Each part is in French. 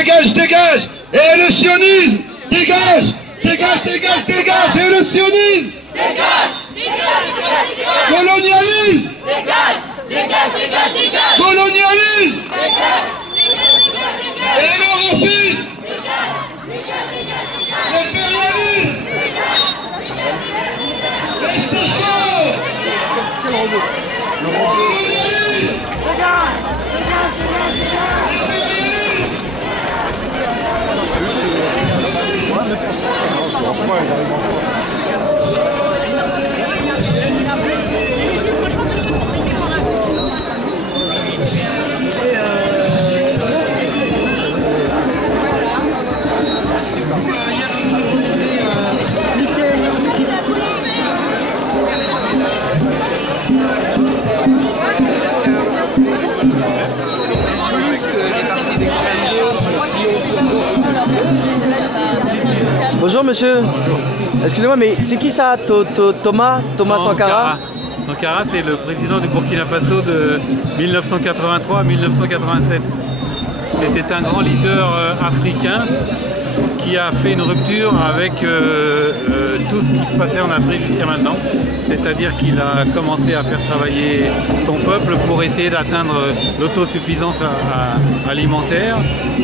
dégage, dégage. Et le sionisme, dégage, dégage, dégage, dégage. Et le sionisme, dégage, dégage, dégage, dégage. Colonialisme, dégage, dégage, dégage, dégage. Colonialisme, dégage, dégage, dégage. Et le racisme, dégage, dégage, dégage, dégage. l'impérialisme, les sachants, le colonialisme, Bonjour monsieur. Excusez-moi, mais c'est qui ça, Thomas Sankara? Sankara, c'est le président du Burkina Faso de 1983 à 1987. C'était un grand leader africain qui a fait une rupture avec tout ce qui se passait en Afrique jusqu'à maintenant. C'est-à-dire qu'il a commencé à faire travailler son peuple pour essayer d'atteindre l'autosuffisance alimentaire.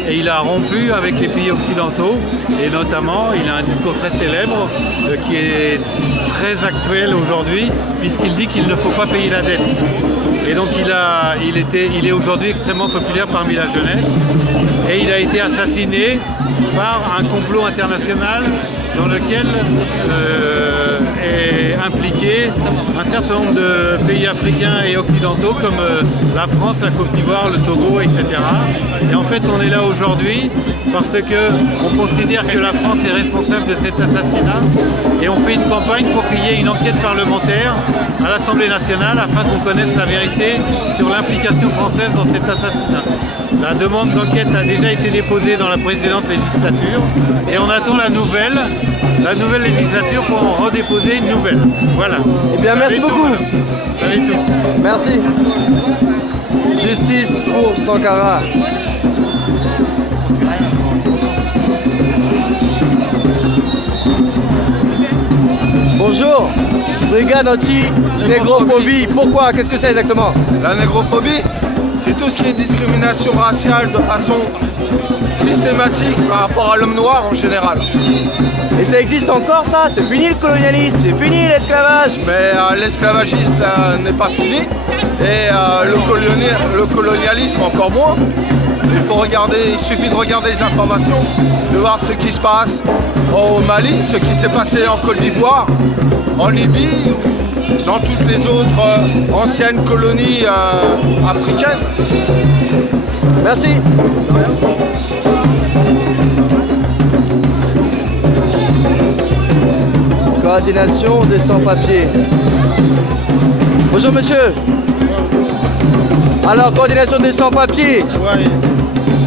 Et il a rompu avec les pays occidentaux. Et notamment, il a un discours très célèbre qui est très actuel aujourd'hui, puisqu'il dit qu'il ne faut pas payer la dette. Et donc il est aujourd'hui extrêmement populaire parmi la jeunesse. Et il a été assassiné par un complot international dans lequel est impliqué un certain nombre de pays africains et occidentaux comme la France, la Côte d'Ivoire, le Togo, etc. Et en fait, on est là aujourd'hui parce qu'on considère que la France est responsable de cet assassinat et on fait une campagne pour qu'il y ait une enquête parlementaire à l'Assemblée nationale afin qu'on connaisse la vérité sur l'implication française dans cet assassinat. La demande d'enquête a déjà été déposée dans la précédente législature et on attend la nouvelle législature pour en redéposer une nouvelle. Voilà. Eh bien, merci beaucoup. Merci. Justice pour Sankara. Bonjour. Brigade anti-négrophobie. Pourquoi? Qu'est-ce que c'est exactement? La négrophobie, c'est tout ce qui est discrimination raciale de façon systématique par rapport à l'homme noir en général. Et ça existe encore ça? C'est fini le colonialisme, c'est fini l'esclavage. Mais l'esclavagisme n'est pas fini et le colonialisme encore moins. Il suffit de regarder les informations, de voir ce qui se passe au Mali, ce qui s'est passé en Côte d'Ivoire, en Libye, ou dans toutes les autres anciennes colonies africaines. Merci. Coordination des sans-papiers. Bonjour monsieur. Alors, coordination des sans-papiers. Ouais.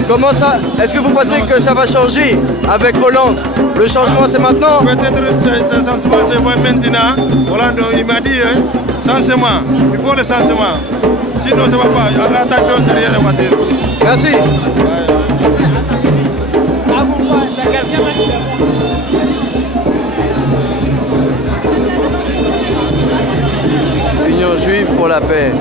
Comment ça? Est-ce que vous pensez que ça va changer avec Hollande? Le changement c'est maintenant? Peut-être que ça se voit maintenant. Hollande il m'a dit changement. Il faut le changement. Sinon ça ne va pas. Attention derrière la voiture. Merci. Union juive pour la paix.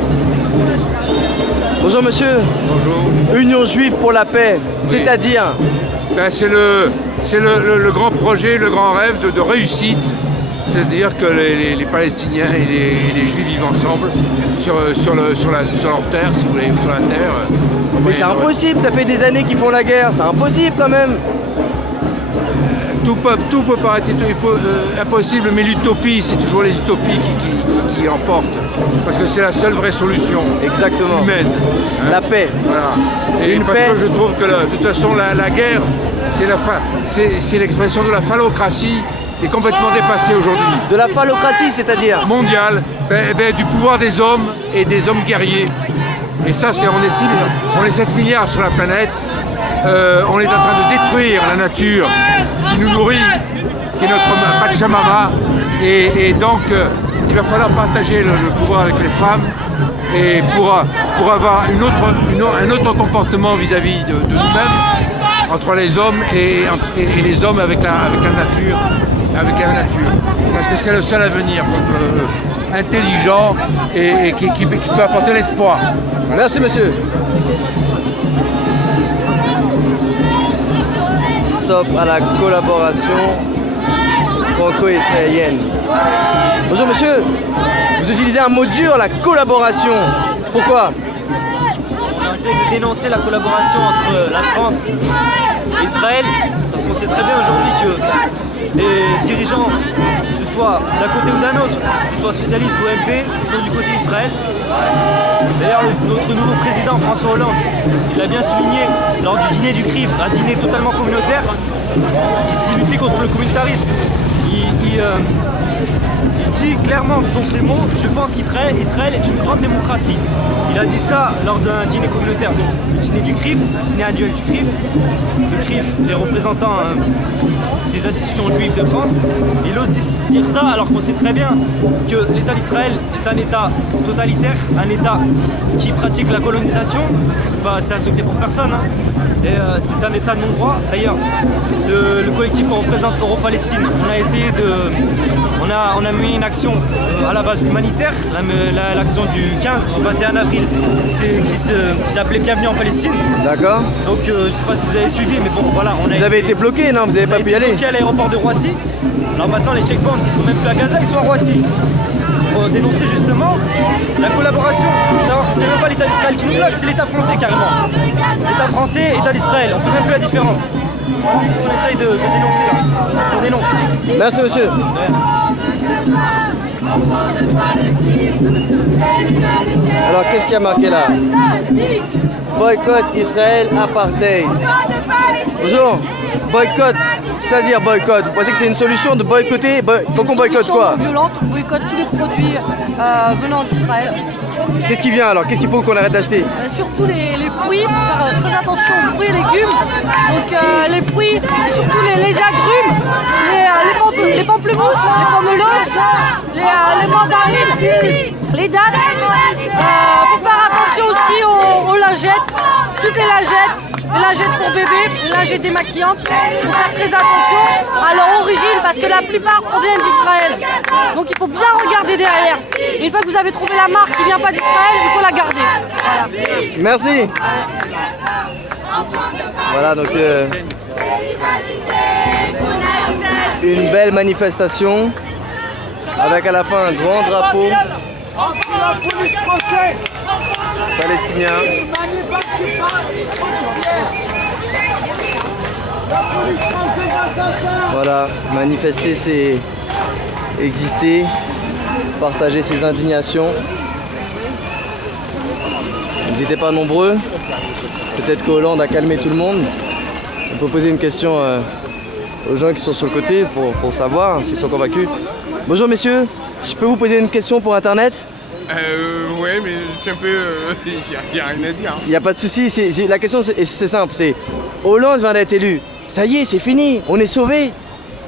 Bonjour monsieur. Bonjour. Union juive pour la paix, oui. C'est-à-dire c'est le grand projet, le grand rêve de réussite. C'est-à-dire que les Palestiniens et les Juifs vivent ensemble sur leur terre, si vous voulez, sur la terre. Mais c'est impossible, ça fait des années qu'ils font la guerre, c'est impossible quand même. Tout peut paraître impossible, mais l'utopie, c'est toujours les utopies qui emportent. Parce que c'est la seule vraie solution. Exactement. Humaine. Hein? La paix. Voilà. Et parce que je trouve que de toute façon, la guerre, c'est l'expression de la phallocratie qui est complètement dépassée aujourd'hui. De la phallocratie, c'est-à-dire? Mondiale, du pouvoir des hommes et des hommes guerriers. Et ça, on est 7 milliards sur la planète. On est en train de détruire la nature qui nous nourrit, qui est notre Pachamama. Et donc, il va falloir partager le pouvoir avec les femmes et pour avoir un autre comportement vis-à-vis de nous-mêmes. entre les hommes et les hommes avec la nature. Parce que c'est le seul avenir intelligent et qui peut apporter l'espoir. Merci monsieur. Stop à la collaboration franco-israélienne. Bonjour monsieur, vous utilisez un mot dur, la collaboration. Pourquoi? On essaie de dénoncer la collaboration entre la France et Israël, parce qu'on sait très bien aujourd'hui que les dirigeants, que ce soit d'un côté ou d'un autre, que ce soit socialiste ou MP, ils sont du côté d'Israël. D'ailleurs, notre nouveau président, François Hollande, il a bien souligné lors du dîner du CRIF, un dîner totalement communautaire, il se dit lutter contre le communautarisme. Il dit clairement, ce sont ses mots, je pense qu'Israël est une grande démocratie. Il a dit ça lors d'un dîner communautaire, donc le dîner du CRIF, le dîner annuel du CRIF. Le CRIF, les représentants des institutions juives de France, il ose dire ça alors qu'on sait très bien que l'État d'Israël est un État totalitaire, un État qui pratique la colonisation, c'est un secret pour personne, hein. Et c'est un État de non-droit. D'ailleurs, le collectif qu'on représente, Euro-Palestine, on a essayé de... On a mené une action à la base humanitaire, l'action du 15 au 21 avril, qui s'appelait Bienvenue en Palestine. D'accord. Donc je ne sais pas si vous avez suivi, mais bon voilà. Vous avez été bloqué, non? Vous n'avez pas pu y aller? Bloqué à l'aéroport de Roissy. Alors maintenant les checkpoints, ils sont même plus à Gaza, ils sont à Roissy. Pour dénoncer justement la collaboration. Il faut savoir que c'est même pas l'État d'Israël qui nous bloque, c'est l'État français carrément. L'État français, État d'Israël, on fait même plus la différence. C'est ce qu'on essaye de dénoncer là. C'est ce qu'on dénonce. Merci monsieur. Alors qu'est-ce qu'il y a marqué là? Boycott Israël apartheid. Bonjour. Boycott, c'est-à-dire boycott. Vous pensez que c'est une solution de boycotter? Faut qu'on boycotte quoi? C'est une solution violente, on boycotte tous les produits venant d'Israël. Qu'est-ce qui vient alors? Qu'est-ce qu'il faut qu'on arrête d'acheter? Surtout les fruits, faut faire très attention aux fruits et légumes. Donc les fruits, c'est surtout les agrumes, les pamplemousses, les pomelos, les mandarines, les dattes. Faut faire attention aussi aux lingettes, toutes les lingettes pour bébé, les lingettes démaquillantes. Il faut faire très attention à leur origine parce que la plupart proviennent d'Israël. Donc il faut bien regarder derrière. Et une fois que vous avez trouvé la marque qui vient pas d'Israël, il faut la garder. Voilà. Merci. Voilà donc une belle manifestation avec à la fin un grand drapeau palestinien. Voilà, manifester c'est exister, partager ses indignations. Ils n'étaient pas nombreux, peut-être que Hollande a calmé tout le monde. On peut poser une question aux gens qui sont sur le côté pour savoir s'ils sont convaincus. Bonjour messieurs, je peux vous poser une question pour internet? Ouais, mais c'est un peu... j'ai rien à dire. Il n'y a pas de souci, la question c'est simple, c'est Hollande vient d'être élu. Ça y est, c'est fini, on est sauvés.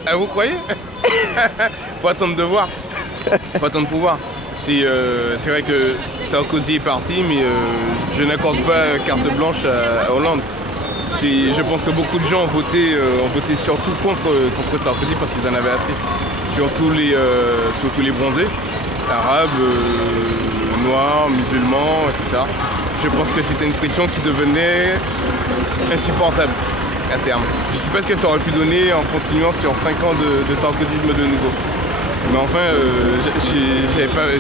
Ah, vous croyez? Faut attendre de voir. Faut attendre pour voir. C'est vrai que Sarkozy est parti, mais je n'accorde pas carte blanche à Hollande. Je pense que beaucoup de gens ont voté surtout contre Sarkozy parce qu'ils en avaient assez. Surtout les bronzés, arabes, noirs, musulmans, etc. Je pense que c'était une pression qui devenait insupportable à terme. Je ne sais pas ce que ça aurait pu donner en continuant sur 5 ans de sarkozysme de nouveau. Mais enfin,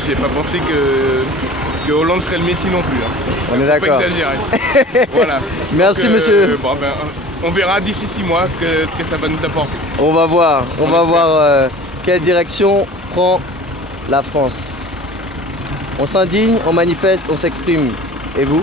j'ai pas pensé que Hollande serait le Messi non plus. Hein. On est d'accord. Pas exagérer. Voilà. Merci donc, monsieur. Bon, ben, on verra d'ici 6 mois ce que ça va nous apporter. On va voir quelle direction prend la France. On s'indigne, on manifeste, on s'exprime. Et vous ?